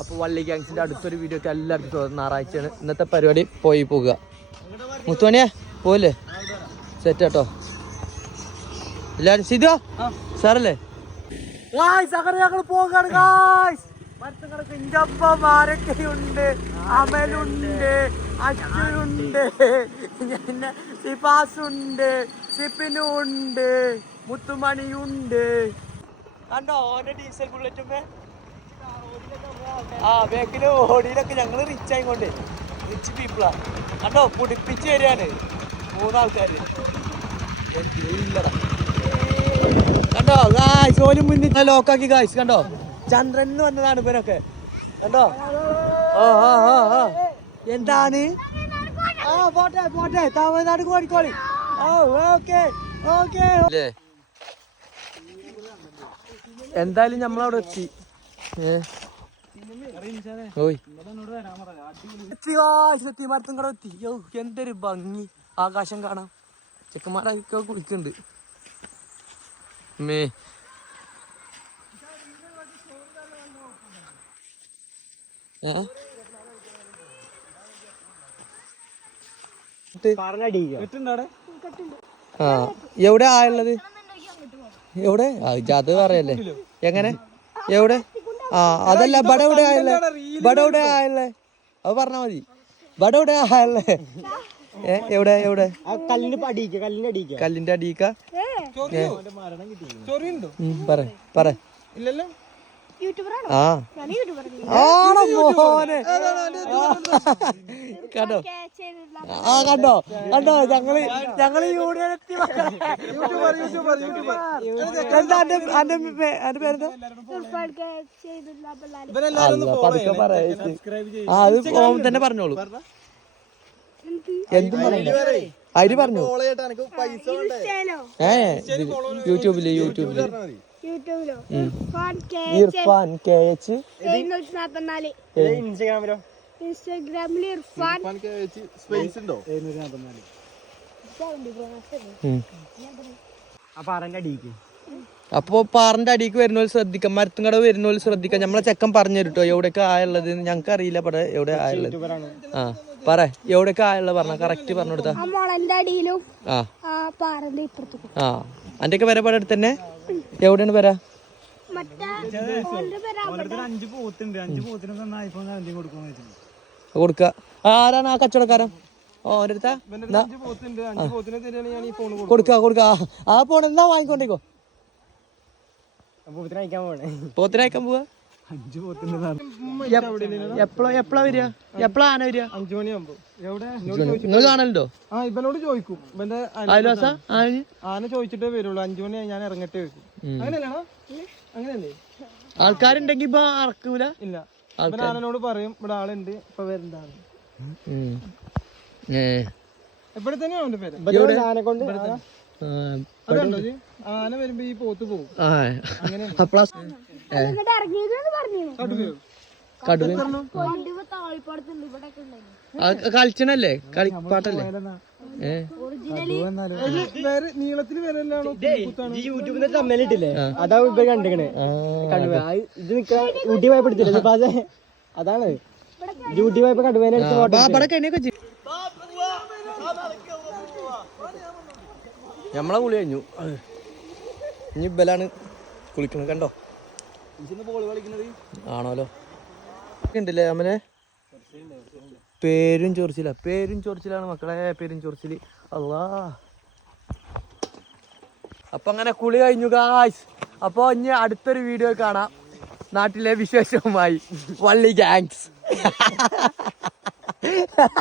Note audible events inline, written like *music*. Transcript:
അപ്പോൾ വള്ളി ഗ്യാങ്സിന്റെ അടുത്തൊരു വീഡിയോക്ക് എല്ലാവർക്കും തോന്നുന്നു ഞായറാഴ്ചയാണ്. ഇന്നത്തെ പരിപാടി പോയി പോകുക മുത്തുമണിയാ പോലേ സെറ്റ് കേട്ടോ എല്ലാരും സിധു സാറല്ലേ? ഞങ്ങൾ മുത്തുമണിയുണ്ട്. കണ്ടോ ഓന്റെ ഡീസൽ ബുള്ളറ്റുമ്പേ ആ ബാക്കിൽ ഓടിയിലൊക്കെ ഞങ്ങൾ റിച്ച് ആയിക്കൊണ്ട് റിച്ച് പീപ്പിളാ കണ്ടോ പുടിപ്പിച്ച് വരികയാണ് മൂന്നാൾക്കാര്. ഇല്ലടാ കണ്ടോ ഗായ്സ് ഓലും മുന്നിൽ ലോക്കാക്കി ഗായ്സ് കണ്ടോ? ചന്ദ്രന് വന്നതാണ് ഇവരൊക്കെ. കണ്ടോ? ഓ ഓ ഓ ഓ എന്താണ്? ആ പോട്ടെ പോട്ടെ. തമിഴ്നാട് കോഴിക്കോളി ഓ ഓക്കെ ഓക്കെ. എന്തായാലും നമ്മളവിടെ എത്തി. കട എത്തി. എന്തൊരു ഭംഗി. ആകാശം കാണാം. ചെക്കന്മാരൊക്കെ കുളിക്കുന്നുണ്ട്. മേ? ആ. എവിടെ ആയുള്ളത്? എവിടെ? അത് പറയല്ലേ. എങ്ങനെ? എവിടെ? ആ അതല്ല ബടവിടെ ആയല്ലേ? ബടവിടെ ആയല്ലേ? അത് പറഞ്ഞാ മതി. ബടവിടെ ആയല്ലേ? ഏ എവിടെ എവിടെ? കല്ലിന്റെ ഉം, പറ പറ. ആ. ആണോ മോനെ? കണ്ടോ? ആ കണ്ടോ? കണ്ടോ? ഞങ്ങൾ ഞങ്ങൾ യൂണിയൻ എത്തി മക്കളെ. എന്താ അന്റെ അന്റെ പേ- അന്റെ പേരെന്താ? അല്ല, പതുക്കെ പറയാ ആ അത് ഓൻ തന്നെ പറഞ്ഞോളൂ. എന്തും പറഞ്ഞു. അരി പറഞ്ഞു. പൈസ ഏ യൂട്യൂബിൽ യൂട്യൂബിൽ യൂട്യൂബിലോ. ഇർഫാൻ കെ എച്ച് ഇൻസ്റ്റാഗ്രാമിലോ? ഇൻസ്റ്റാഗ്രാമിൽ ഇർഫാൻ സ്പേസ് ഉണ്ടോ. അപ്പൊ പാറന്റെ അടിയിക്ക് അപ്പൊ പാറിന്റെ അടിക്ക് വരുന്നവർ ശ്രദ്ധിക്കാം. മരത്തും കട വരുന്നവർ ശ്രദ്ധിക്കാം. നമ്മളെ ചെക്കൻ പറഞ്ഞു തരുട്ടോ എവിടെയൊക്കെ ആയുള്ളത് ഞങ്ങൾക്ക് അറിയില്ല പറ എവിടെ ആയുള്ളത്? ആ പറ എവിടെയൊക്കെ ആയുള്ളത് പറഞ്ഞ കറക്റ്റ് പറഞ്ഞു കൊടുത്താ. ആ ആ. ആ പാറന്റെ ഇപ്പുറത്തും. ആ. അന്റെ ഒക്കെ വരെ പട അടുത്ത് തന്നെ എവിടെയാണ് വരാ അഞ്ച് പോത്തുണ്ട്. അഞ്ച് പോത്തിനൊക്കെ ഒന്ന് ഐഫോൺ കൊടുക്കാൻ കൊടുക്ക ആരാണ് ആ കച്ചവടക്കാരൻ? ഓന്റെ അടുത്താ കൊടുക്ക കൊടുക്ക ആ, ഫോൺ എന്നാ വാങ്ങിക്കൊണ്ടേക്കോ പോത്തിനെ അയക്കാൻ പോവാ? അഞ്ച് പോത്തിന്റെ എപ്പോഴാ എപ്പോഴാ വരിക? എപ്പോഴാ ആന വരിക? അഞ്ചു മണിയാകുമ്പോ എവിടെ? നിങ്ങൾ കാണലുണ്ടോ? ആ ഇവനോട് ചോദിക്കും. ഇവന്റെ അയൽവാസ? ആന ആന ചോദിച്ചിട്ടേ വരുള്ളൂ. അഞ്ചു മണി ഞാൻ ഇറങ്ങട്ടെ അങ്ങനെയല്ലേ? ആൾക്കാരുണ്ടെങ്കി ഇപ്പൊ അറക്കൂല? ഇല്ല. ആനനോട് പറയും ഇവിടെ ആളുണ്ട് ഇപ്പൊ വരണ്ടാണ് തന്നെയാണ് അവന്റെ പേര്. ആന കൊണ്ട് അതുണ്ടോ ആന വരുമ്പോ ഈ പോത്ത് പോകും കടുവ കളിച്ചണല്ലേ? കളിപ്പാട്ടല്ലേ വരല്ലാണോ യൂട്യൂബിൽ തമ്മിലിട്ടില്ലേ അതാ ഇപ്പൊ കണ്ടിക്കണേ. ഇത് നിക്ക ഊട്ടി പോയപ്പോ എടുത്തില്ലേ? അതാണ്. പോയപ്പോ നമ്മളെ കുളി കഴിഞ്ഞു. ഇനി ഇബലാണ് കുളിക്കുന്നത് കണ്ടോ? ആണോലോ? ഉണ്ടല്ലേ അമ്മനെ? പേരും ചൊറിച്ചില. പേരും ചൊറിച്ചിലാണ് മക്കളെ. പേരും ചൊറിച്ചിൽ. അല്ലാ അപ്പൊ അങ്ങനെ കുളി കഴിഞ്ഞു ഗായ്സ് അപ്പൊ ഇനി അടുത്തൊരു വീഡിയോ കാണാം. നാട്ടിലെ വിശേഷവുമായി. വള്ളി ഗാങ്സ് *laughs*